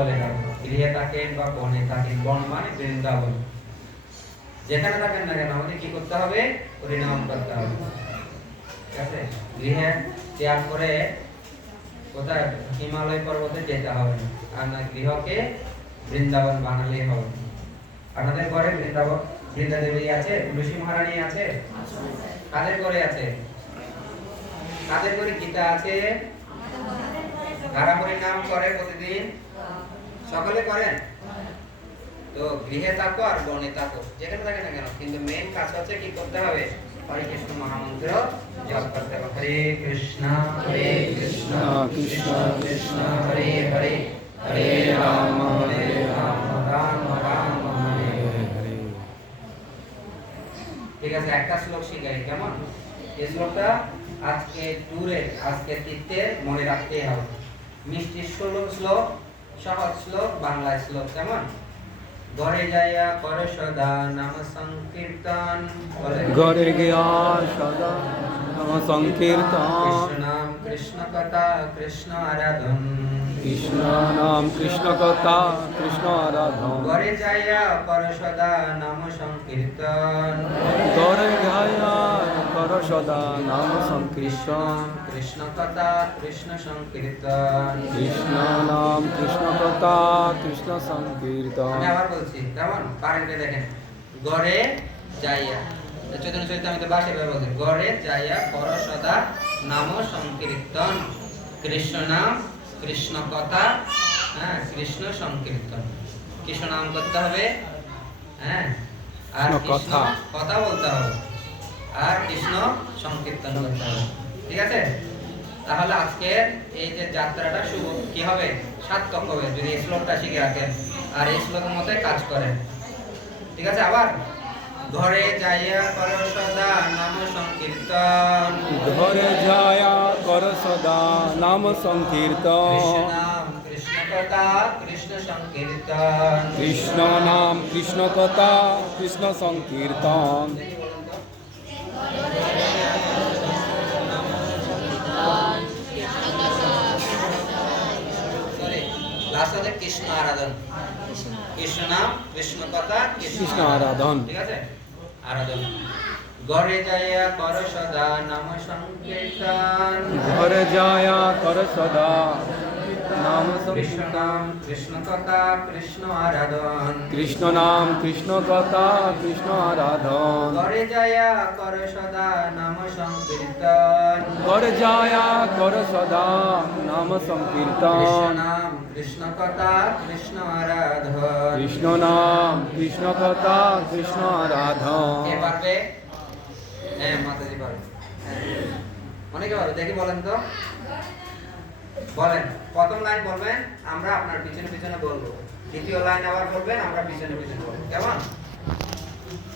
বলে হবে গৃহে থাকেন বা বনে থাকেন, বন মানে বৃন্দাবন। যেখানে থাকেন না কেন, আমাদের কি করতে হবে? হরিনাম করতে হবে। ঠিক আছে? গৃহে ত্যাগ করে কোথায়? হিমালয় পর্বতে যেতে হবে। আর না, গৃহকে বৃন্দাবন বানালেই হবে। আপনাদের ঘরে বৃন্দাবন বৃন্দা দেবী আছে মহারানী আছে? কাদের ঘরে আছে? কাদের ঘরে গীতা আছে? কারামরি নাম করে প্রতিদিন? সকলে করেন? তো গৃহে থাকো আর বনে থাকো, যেখানে থাকে না কেন? কিন্তু মেন কাজ হচ্ছে কি করতে হবে? ঠিক আছে, একটা শ্লোক শিখাই, কেমন? এই শ্লোকটা আজকে ট্যুরে আজকে তীর্থে মনে রাখতে হবে। মিষ্টি শ্লোক শ্লোক সহজ শ্লোক বাংলা শ্লোক কেমন? ঘরে যাইয়া কর সদা নাম সংকীর্তন। ঘরে গিয়া সদা নাম সংকীর্তন। কৃষ্ণ নাম কৃষ্ণ কথা কৃষ্ণ আরাধন। কৃষ্ণ নাম কৃষ্ণ কথা কৃষ্ণ আরাধন। যাইয়া কর সদা নাম সংকীর্তন। কর সদা নাম সংকীর্তন কৃষ্ণ কথা কৃষ্ণ সংকীর্তন। কৃষ্ণ নাম কৃষ্ণ কথা কৃষ্ণ সংকীর্তন। আমি আবার বলছি কেমন? কারেন্টে দেখেন গড়ে যাইয়া। চৈতন্য চরিতামিতে বাসে ভাবে গড়ে যাইয়া কর সদা নাম সংকীর্তন। কৃষ্ণ নাম কৃষ্ণ কথা হ্যাঁ কৃষ্ণ সংকীর্তন। কৃষ্ণ নাম করতে হবে হ্যাঁ আর কথা। কথা বলতে হবে। আর কৃষ্ণ সংকীর্তন করতে হবে। ঠিক আছে? তাহলে আজকের এই যে যাত্রাটা শুভ। কি হবে? সার্থক হবে যদি শ্লোকটা শিখে রাখেন। আর এই শ্লোকের মতোই কাজ করেন। ঠিক আছে? আবার? ঘরে যাইয়া কর সদা নাম সংকীর্তন। ঘরে যায়া কর সদা নাম সংকীর্তন। কৃষ্ণ কথা কৃষ্ণ সংকীর্তন। কৃষ্ণ নাম কৃষ্ণ কথা কৃষ্ণ সংকীর্তন। হচ্ছে কৃষ্ণ আরাধন। কৃষ্ণ নাম কৃষ্ণ কথা কৃষ্ণ আরাধন। ঠিক আছে? আরাধন। ঘরে যায় কর সদা নাম সংকীর্তন। ঘরে যায়া কর সদা। নাম কৃষ্ণ সংকীর্তন নাম কৃষ্ণ কথা কৃষ্ণ আরাধন কৃষ্ণ নাম কৃষ্ণ কথা কৃষ্ণ আরাধন ঘরে যাইয়া কর সদা নাম সংকীর্তন ঘরে যায়া কর সদা নাম সংকীর্তন নাম কৃষ্ণ কথা কৃষ্ণ আরাধন কৃষ্ণ নাম কৃষ্ণ কথা কৃষ্ণ আরাধন পারবে? হ্যাঁ মাতাজি পারবে। হ্যাঁ। অনেকে ভালো দেখি বলেন তো। বলেন প্রথম লাইন বলবেন আমরা আপনার পিছনে পিছনে বলব। দ্বিতীয় লাইন আবার বলবেন আমরা পিছনে পিছনে বলব। কেমন?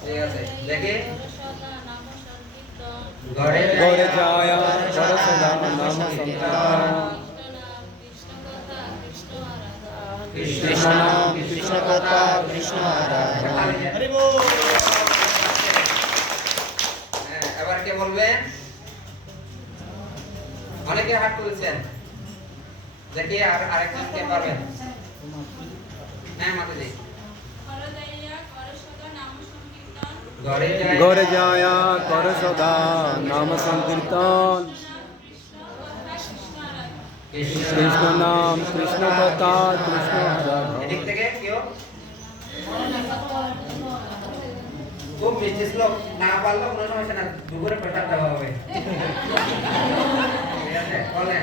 ঠিক আছে দেখি। যায়া কর সদা নাম সংকীর্তন কৃষ্ণ নাম কৃষ্ণ কথা কৃষ্ণ আরাধন হ্যাঁ, এবার কে বলবেন? অনেকে হাত তুলছেন দেখি আর আরেকজন কে পারবেন হ্যাঁ মাতাজি ঘরে যাই ঘরে যায়া কর সদা নাম সংকীর্তন কৃষ্ণ নাম কৃষ্ণ কথা কৃষ্ণ আরাধন এদিক থেকে কেউ খুব মিষ্টি শ্লোক না পারলেও কোনো সমস্যা না দুপুরে প্রসাদ দেওয়া হবে ঠিক আছে বলেন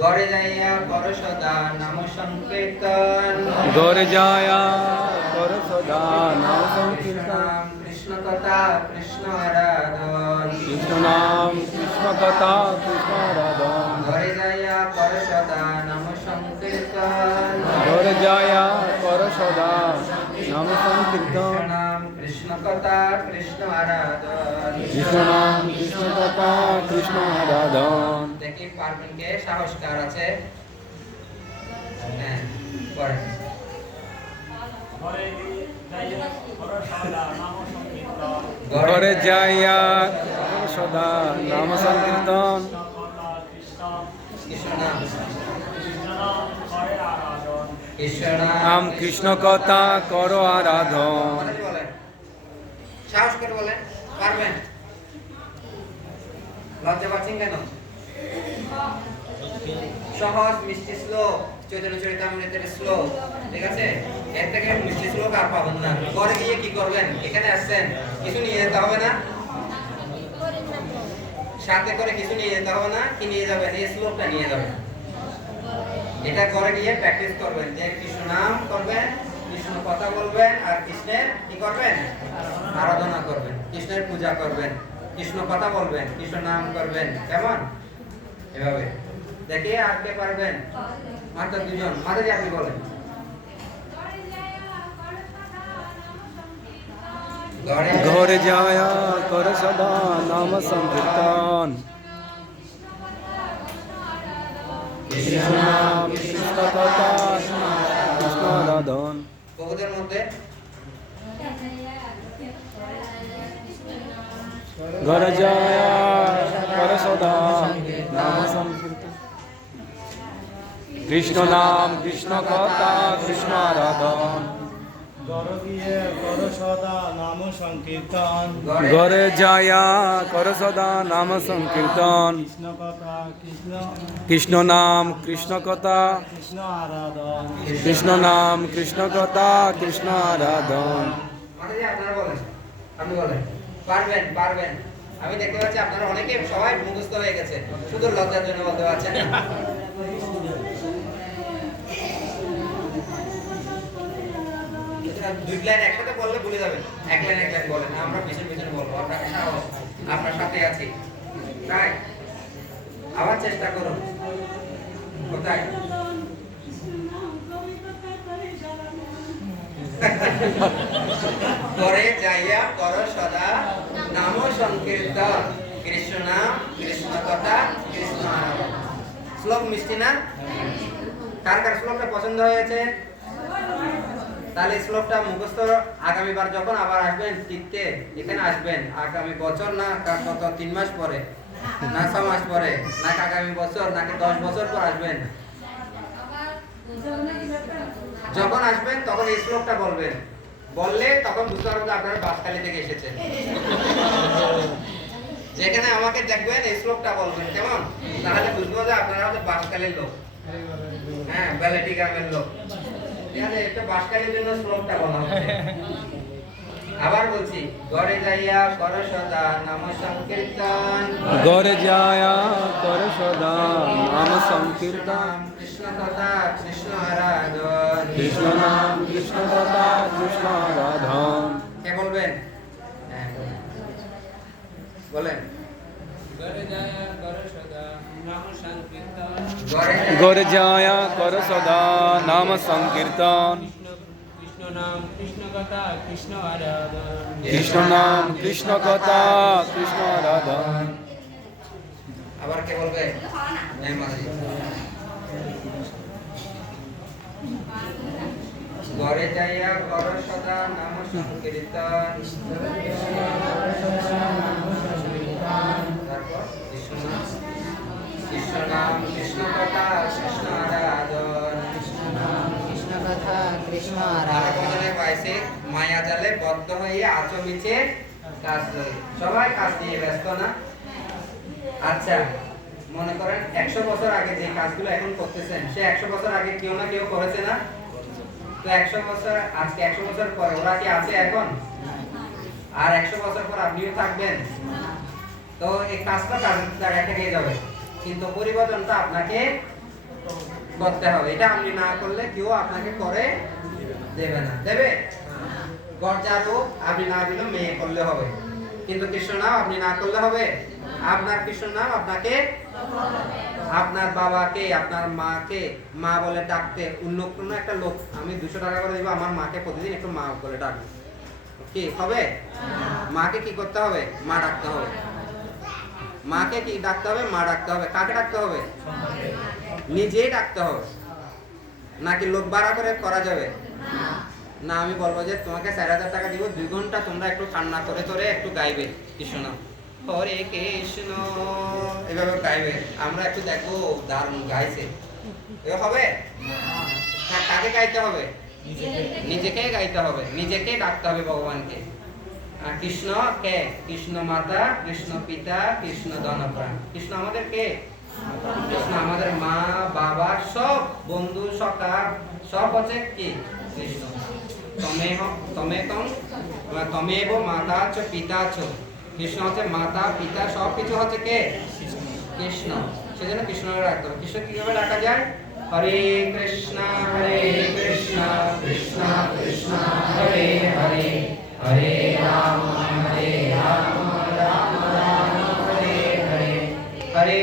ঘরে যাইয়া কর সদা নাম সংকীর্তন। ঘরে যায়া কর সদা নাম কৃষ্ণ সংকীর্তন নাম কৃষ্ণ কথা কৃষ্ণ আরাধন। কৃষ্ণ নাম কৃষ্ণ কথা কৃষ্ণ আরাধন। ঘরে যাইয়া কর সদা নাম সংকীর্তন। ঘরে যায়া কর সদা নাম সংকীর্তন। নাম কৃষ্ণ কথা কৃষ্ণ আরাধন। কৃষ্ণ নাম কৃষ্ণ কথা কৃষ্ণ আরাধন। পারবেন কে সাহস কার আছে? হ্যাঁ পড়েন ঘরে যাইয়া সদা নাম সংকীর্তন। কৃষ্ণ নাম কৃষ্ণ কথা করো আরাধন। সাহস করে বলেন পারবেন? লজ্জা পাচ্ছেন কেন? সহজ, মিষ্টি শ্লোক চৈতন্য চরিতামৃতের শ্লোক ঠিক আছে? এর থেকে মিষ্টি শ্লোক আর পাবেন না? গিয়ে কি করবেন? এখানে আসছেন, কিছু নিয়ে যেতে হবে না? সাথে করে কিছু নিয়ে যেতে হবে না? কি নিয়ে যাবেন? এই শ্লোকটা নিয়ে যাবেন। এটা ঘরে গিয়ে প্র্যাকটিস করবেন। যে কৃষ্ণ নাম করবেন, কৃষ্ণ কথা বলবেন, আর কৃষ্ণের কি করবেন? আরাধনা করবেন। কৃষ্ণের পূজা করবেন। কৃষ্ণ কথা বলবেন, কৃষ্ণ নাম করবেন। কেমন? এভাবে। দেখে আর কে পারবেন? মাত্র দুজন। মাতাজি আপনি বলেন। ঘরে ঘরে যায়া কর সদা নাম সংকীর্তন। কৃষ্ণ নাম কৃষ্ণ কথা কৃষ্ণ আরাধন বহুদের মধ্যে? ঘরে যায়া কর সদা নাম সংকীর্তন কৃষ্ণ নাম কৃষ্ণ কথা কৃষ্ণ আরাধন গরবিয়ে কর সদা নাম সংকীর্তন ঘরে যায়া কর সদা নাম সংকীর্তন কৃষ্ণ কথা কৃষ্ণ কৃষ্ণ নাম কৃষ্ণ কথা কৃষ্ণ আরাধন কৃষ্ণ নাম কৃষ্ণ কথা কৃষ্ণ আরাধন পারবেন পারবেন আমি দেখতে পাচ্ছি আপনারা অনেকে সবাই মুখস্থ হয়ে গেছে। শুধু লজ্জার জন্য বলতে পারছেন দুই লাইন একসাথে বললে ভুলে যাবেন। এক লাইন এক লাইন বলেন আমরা পিছনে পিছনে বলব। সাহস আপনার সাথে আছি। তাই, আবার চেষ্টা করুন। কোথায়? করে যাইয়া কর সদা। নাম সংকীর্তন। কৃষ্ণ নাম, কৃষ্ণ কথা, কৃষ্ণ শ্লোক মিষ্টি না? কার কার শ্লোকটা পছন্দ হয়েছে? তাহলে শ্লোকটা মুখস্থ আগামীবার যখন আবার আসবেন টিকতে এখানে আসবেন। আগামী বছর না কত? তিন মাস পরে? না, ছ মাস পরে? না আগামী বছর? নাকি দশ বছর পর আসবেন? যখন আসবেন, তখন এই শ্লোকটা বলবেন। বললে তখন বুঝতে পারবেন আপনারা বাসখালি থেকে এসেছেন। যেখানে আমাকে দেখবেন, এই শ্লোকটা বলবেন, কেমন? তাহলে বুঝব যে আপনারা হচ্ছে বাসখালির লোক। হ্যাঁ বেলাটি গ্রামের লোক। ঠিক আছে, এটা বাসখালির জন্য শ্লোকটা বলা হচ্ছে। আবার বলছি ঘরে যাইয়া কর সদা নাম সংকীর্তন। ঘরে যায়া কর সদা নাম সংকীর্তন। কৃষ্ণ কথা কৃষ্ণ আরাধন। কৃষ্ণ নাম কৃষ্ণ কথা কৃষ্ণ আরাধন। কে বলবেন? হ্যাঁ, বলেন। ঘরে যায় ঘরে সদা নাম সংকীর্তন। ঘরে ঘরে যায়া কর সদা নাম সংকীর্তন। নাম কৃষ্ণ কথা কৃষ্ণ আরাধন। কৃষ্ণ নাম কৃষ্ণ কথা কৃষ্ণ আরাধন। আবার কে বলবে? মাতাজি ঘরে যাইয়া কর সদা নাম সংকীর্তন। তারপর কৃষ্ণ নাম। কৃষ্ণ নাম কৃষ্ণ কথা কৃষ্ণ আরাধন। কৃষ্ণ কথা কৃষ্ণ আরাধন। পাইছে মায়া জালে বদ্ধ হয়ে আচমিছে কাজ সবাই কাজ নিয়ে ব্যস্ত না। আচ্ছা মনে করেন একশো বছর আগে যে কাজগুলো এখন করতেছেন, সে একশো বছর আগে কেউ না কেউ করেছে না? তো একশো বছর, আজকে একশো বছর পরে ওরা কি আছে এখন? আর একশো বছর পর আপনিও থাকবেন? তো এই কাজটা কাজের জায়গায় থেকে যাবে। কিন্তু পরিবর্তনটা আপনাকে করতে হবে। এটা আপনি না করলে কেউ আপনাকে করে দেবে না। দেবে? গরজারও আপনি না দিলেও মেয়ে করলে হবে। কিন্তু কৃষ্ণ নাম, আপনি না করলে হবে। আপনার কৃষ্ণ নাম আপনাকে আপনার বাবাকে, আপনার মাকে, মা বলে ডাকতে। অন্য কোনো একটা লোক, আমি দুশো টাকা করে দিব, আমার মাকে প্রতিদিন একটু মা বলে ডাকবো। কি, হবে? মাকে কি করতে হবে? মা ডাকতে হবে। মাকে কি ডাকতে হবে? মা ডাকতে হবে। কাকে ডাকতে হবে? নিজেই ডাকতে হবে। নাকি লোক ভাড়া করে করা যাবে? না আমি বলব যে তোমাকে চার হাজার টাকা দিব দুই ঘণ্টা তোমরা একটু কান্না করে করে একটু গাইবে কৃষ্ণ। হরে কৃষ্ণ। এভাবে গাইবে আমরা একটু দেখব দারুণ গাইছে। এ হবে? হ্যাঁ, কাকে গাইতে হবে? নিজেকে গাইতে হবে নিজেকে ডাকতে হবে ভগবানকে। কৃষ্ণ কে? কৃষ্ণ মাতা কৃষ্ণ পিতা কৃষ্ণ ধনপ্রাণ। কৃষ্ণ আমাদের কে? কৃষ্ণ আমাদের মা বাবা সব বন্ধু সখা সব হচ্ছে কি? কৃষ্ণ। তমে হ- তমে তম তমেব মাতা চ পিতা চ কৃষ্ণ হচ্ছে মাতা পিতা সব কিছু হচ্ছে কে কৃষ্ণ সেজন্য কৃষ্ণকে রাখতে হবে। কৃষ্ণ কীভাবে ডাকা যায়? হরে কৃষ্ণ হরে কৃষ্ণ কৃষ্ণ কৃষ্ণ, হরে হরে হরে রাম হরে রাম রাম রাম, হরে হরে। হরে